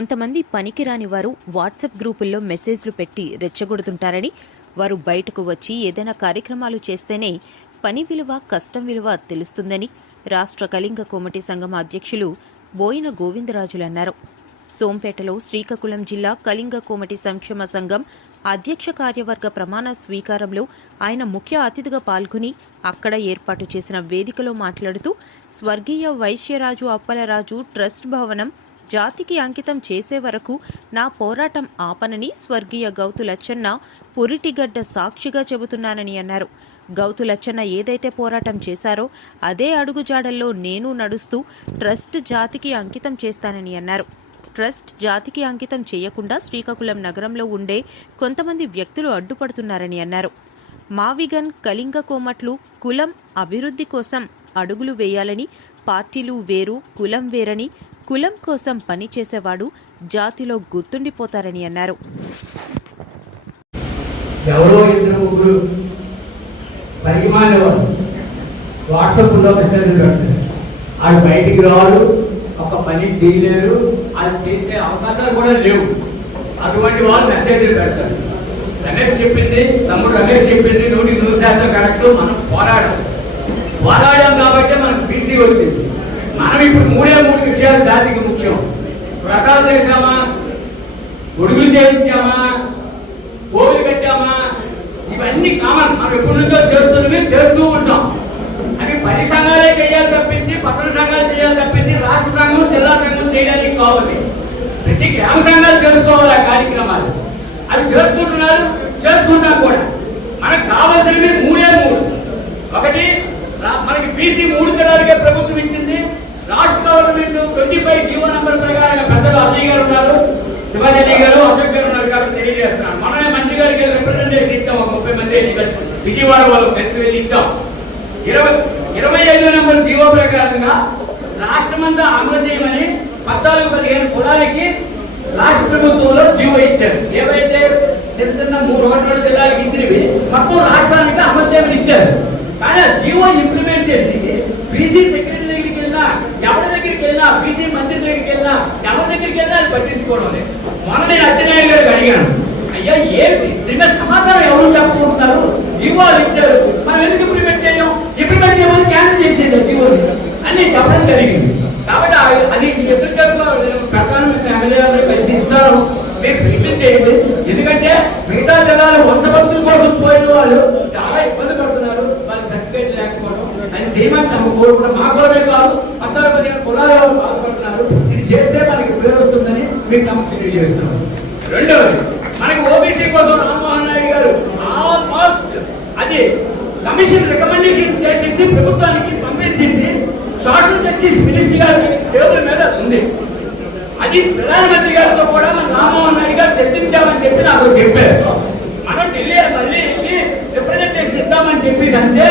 కొంతమంది పనికిరాని వారు వాట్సాప్ గ్రూపుల్లో మెసేజ్లు పెట్టి రెచ్చగొడుతుంటారని, వారు బయటకు వచ్చి ఏదైనా కార్యక్రమాలు చేస్తేనే పని విలువ, కష్టం విలువ తెలుస్తుందని రాష్ట్ర కళింగ కోమటి సంఘం అధ్యక్షులు బోయిన గోవిందరాజులు అన్నారు. సోంపేటలో శ్రీకాకుళం జిల్లా కళింగ కోమటి సంక్షేమ సంఘం అధ్యక్ష కార్యవర్గ ప్రమాణ స్వీకారంలో ఆయన ముఖ్య అతిథిగా పాల్గొని అక్కడ ఏర్పాటు చేసిన వేదికలో మాట్లాడుతూ, స్వర్గీయ వైశ్యరాజు అప్పలరాజు ట్రస్ట్ భవనం జాతికి అంకితం చేసే వరకు నా పోరాటం ఆపనని స్వర్గీయ గౌతు లచ్చన్న పురిటిగడ్డ సాక్షిగా చెబుతున్నానని అన్నారు. గౌతు లచ్చన్న ఏదైతే పోరాటం చేశారో అదే అడుగుజాడల్లో నేను నడుస్తూ ట్రస్ట్ జాతికి అంకితం చేస్తానని అన్నారు. ట్రస్ట్ జాతికి అంకితం చేయకుండా శ్రీకాకుళం నగరంలో ఉండే కొంతమంది వ్యక్తులు అడ్డుపడుతున్నారని అన్నారు. మావిగన్ కళింగ కోమట్లు కులం అభివృద్ధి కోసం అడుగులు వేయాలని, పార్టీలు వేరు కులం వేరని, కులం కోసం పనిచేసేవాడు జాతిలో గుర్తుండిపోతారని అన్నారు. ఎవరో ఇద్దరు ముగ్గురు పరిమాణేవారు వాట్సాప్లో మెసేజ్లు పెడతారు. అది బయటికి రారు, ఒక పని చేయలేరు, అది చేసే అవకాశాలు కూడా లేవు. అటువంటి వాళ్ళు మెసేజ్లు పెడతారు. రమేష్ చెప్పింది, తమ్ముడు రమేష్ చెప్పింది 100% కరెక్ట్. మనం పోరాడాం కాబట్టి మనకు బీసీ వచ్చింది. మనం ఇప్పుడు మూడే విషయాలు జాతికి ముఖ్యం. రకాలు చేసామా, గొడుగులు చేయించామా, కోవిలు కట్టామా, ఇవన్నీ కామన్. మనం ఎప్పటి నుంచో చేస్తూ ఉంటాం. అవి 10 సంఘాలే చేయాలి తప్పించి, పట్టణ సంఘాలు చేయాలి తప్పించి, రాష్ట్ర సంఘం జిల్లా సంఘం చేయడానికి కావాలి. ప్రతి గ్రామ సంఘాలు చేసుకోవాలి ఆ కార్యక్రమాలు. అవి చేసుకుంటాం కూడా. మనకు కావాల్సినవి మూడే. ఒకటి, మనకి బీసీ 3 జిల్లాలకే ప్రభుత్వం ఇచ్చింది. రాష్ట్ర గవర్నమెంట్ 25 జీవో నంబర్ ప్రకారంగా పెద్దలు అన్నయ్య గారు ఉన్నారు, శివారెడ్డి గారు, అశోక్ గారు ఉన్నారు కాబట్టి తెలియజేస్తున్నాను. మనమే మంత్రి గారికి రిప్రజెంటేషన్ ఇచ్చాం. ఒక 30 మంది విజయవాడ వాళ్ళు కలిసి వెళ్ళి ఇచ్చాం. 25 నెంబర్ జీవో ప్రకారంగా రాష్ట్రమంతా అమలు చేయమని 14-15 కులాలకి రాష్ట్ర ప్రభుత్వంలో జీవో ఇచ్చారు. ఏవైతే చిన్న 3 జిల్లాలకు ఇచ్చినవి మొత్తం రాష్ట్రానికి అమలు చేయమని ఇచ్చారు. కానీ ఆ జీవో ఇంప్లిమెంటేషన్కి బీసీ సెక్రటరీ దగ్గరికి వెళ్ళినా, ఎవరి దగ్గరికి వెళ్ళినా, బీసీ మంత్రి దగ్గరికి వెళ్ళినా, ఎవరి దగ్గరికి వెళ్ళినా అది పట్టించుకోవడం లేదు. మొన్న నేను అచ్చెన్నాయుడు గారికి అడిగాను, అయ్యా ఏంటి దీని సమాధానం ఎవరు చెప్పుకుంటున్నారు? జీవోలు ఇచ్చారు, మనం ఎందుకు ఇంప్లిమెంట్ చేయమని క్యాన్సిల్ చేసేది జీవోలు అని చెప్పడం జరిగింది. కాబట్టి అది ఎదురు ప్రధాన ఎమ్మెల్యే కలిసి ఇస్తారు, మీరు ట్రీట్మెంట్ చేయండి. ఎందుకంటే మిగతా జిల్లాలో వంశపతుల కోసం పోయిన వాళ్ళు చాలా ఇబ్బంది పడుతున్నారు, వాళ్ళకి సర్టిఫికేట్ లేకపోవడం. అది చేయమని తమ కోరుకుంటాం. మా కులమే కాదు, 14-15 కులాల వాళ్ళు బాధపడుతున్నారు. ఇది చేస్తే మనకి పేరు వస్తుందని మీకు తమ తెలియజేస్తున్నాం. రెండవది, మనకి ఓబీసీ కోసం రామ్మోహన్ నాయుడు గారు ఆల్మోస్ట్ అది కమిషన్ రికమెండేషన్ చేసేసి ప్రభుత్వానికి పంపించేసి సోషల్ జస్టిస్ మినిస్ట్రీ గారి టేబుల్ మీద ఉంది. అది ప్రధానమంత్రి గారితో కూడా మన రామ్మోహన్ నాయుడు గారు చర్చించామని చెప్పి నాకు చెప్పారు. మనం ఢిల్లీ మళ్ళీ రిప్రజెంటేషన్ ఇద్దామని చెప్పేసి అంటే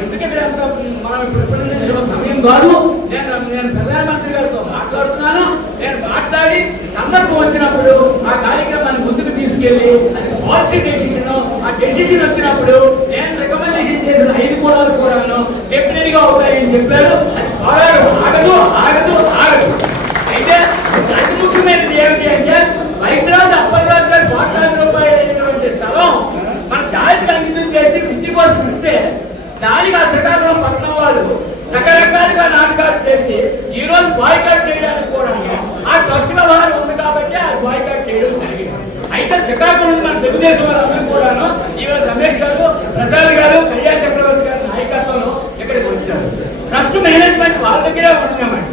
ఎందుకు ఇక్కడ మనం రిప్రజెంటేషన్ సమయం కాదు. నేను ప్రధానమంత్రి గారితో మాట్లాడుతున్నాను. నేను మాట్లాడి సందర్భం వచ్చినప్పుడు ఆ కార్యక్రమాన్ని ముందుకు తీసుకెళ్లి అది పాలసీ డెసిషన్, ఆ డెసిషన్ వచ్చినప్పుడు నేను రికమెండేషన్ చేసిన 5 కులాలు కూడా డెఫినెట్ గా అవుతాయని చెప్పారు. అది ఆగదు. అయితే అతి ముఖ్యమైనది ఏమిటి అంటే, వైశ్యరాజు అప్పలరాజు గారు ₹1,00,000 స్థలం మన జాతికి అంకితం చేసి పిచ్చి కోసం ఇస్తే దానికి ఆ శ్రీకాకుళం పట్టణం వాళ్ళు రకరకాలుగా నాటకాలు చేసి ఈ రోజు బాయ్కాట్ చేయడానికి కూడా ఆ ట్రస్ట్ వ్యవహారం ఉంది కాబట్టి ఆ బాయ్కాట్ చేయడం జరిగింది. అయితే శ్రీకాకుళం నుంచి మన తెలుగుదేశం వాళ్ళందరూ కూడాను ఈరోజు రమేష్ గారు, ప్రసాద్ గారు, కళ్యాణ్ చక్రవర్తి గారి నాయకత్వంలో ఇక్కడికి వచ్చారు. ట్రస్ట్ మేనేజ్మెంట్ వాళ్ళ దగ్గరే ఉంటున్నామండి,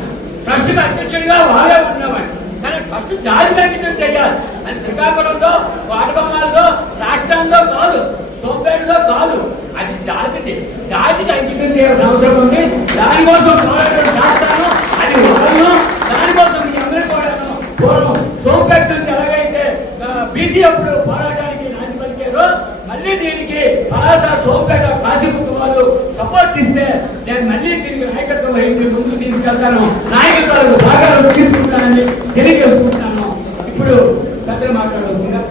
ట్రస్ట్ అధ్యక్షుడిగా వాళ్ళే ఉంటున్నామండి. కానీ ట్రస్ట్ జాతికి అంకితం చేయాలి అని శ్రీకాకుళంలో, వాడబొమ్మలతో, రాష్ట్రంలో కాదు, సోంపేటలో కాదు, అది జాతికి అంకితం చేయాల్సిన అవసరం ఉంది. దానికోసం పోరాటం చేస్తాను. అది వాళ్ళను దానికోసం మీ అందరూ కూడా సోంపేట నుంచి ఎలాగైతే బీసీ అప్పుడు పోరాటానికి నాటి పలికారో మళ్ళీ దీనికి పలాస సోంపేట కాశీముఖ వాళ్ళు సపోర్ట్ ఇస్తే నేను మళ్ళీ దీనికి నాయకత్వం వహించి ముందుకు తీసుకెళ్తాను, నాయకత్వాలకు సహకారం తీసుకుంటానని తెలియజేసుకుంటున్నాను. ఇప్పుడు పెద్దలు మాట్లాడవలసిందిగా